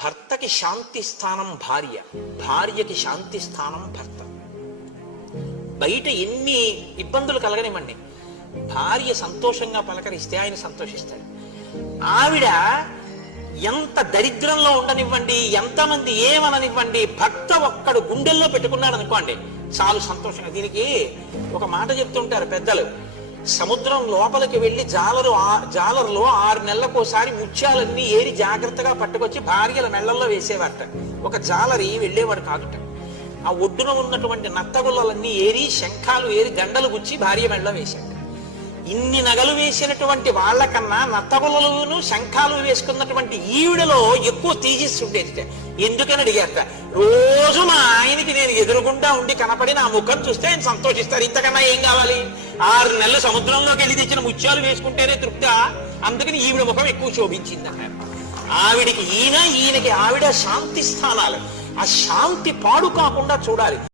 భర్తకి శాంతి స్థానం భార్య, భార్యకి శాంతి స్థానం భర్త. బయట ఎన్ని ఇబ్బందులు కలగనివ్వండి, భార్య సంతోషంగా పలకరిస్తే ఆయన సంతోషిస్తాడు. ఆవిడ ఎంత దరిద్రంలో ఉండనివ్వండి, ఎంతమంది ఏమననివ్వండి, భర్త ఒక్కడు గుండెల్లో పెట్టుకున్నాడు అనుకోండి చాలు సంతోషంగా. దీనికి ఒక మాట చెప్తుంటారు పెద్దలు, సముద్రం లోపలికి వెళ్లి జాలరులో 6 నెలలకోసారి ముత్యాలన్నీ ఏరి జాగ్రత్తగా పట్టుకొచ్చి భార్యల మెళ్లల్లో వేసేవారట. ఒక జాలరి వెళ్ళేవాడు కాదుట. ఆ ఒడ్డున ఉన్నటువంటి నత్తగుల్లలన్నీ ఏరి, శంఖాలు ఏరి, గండలు గుచ్చి భార్య మెళ్ళలో వేశాడు. ఇన్ని నగలు వేసినటువంటి వాళ్ళకన్నా నత్తగుల్లలను శంఖాలు వేసుకున్నటువంటి ఈవిడలో ఎక్కువ తేజస్సుండేది. ఎందుకని అడిగారట. రోజు మా ఆయనకి నేను ఎదురుగుండా ఉండి కనపడి నా ముఖం చూస్తే ఆయన సంతోషిస్తారు, ఇంతకన్నా ఏం కావాలి? 6 నెలలు సముద్రంలోకి వెళ్ళి తెచ్చిన ముత్యాలు వేసుకుంటేనే తృప్తి. అందుకని ఈవిడ ముఖం ఎక్కువ శోభించింది అన్నారు. ఆవిడికి ఈయనకి ఆవిడ శాంతి స్థానాలు. ఆ శాంతి పాడు కాకుండా చూడాలి.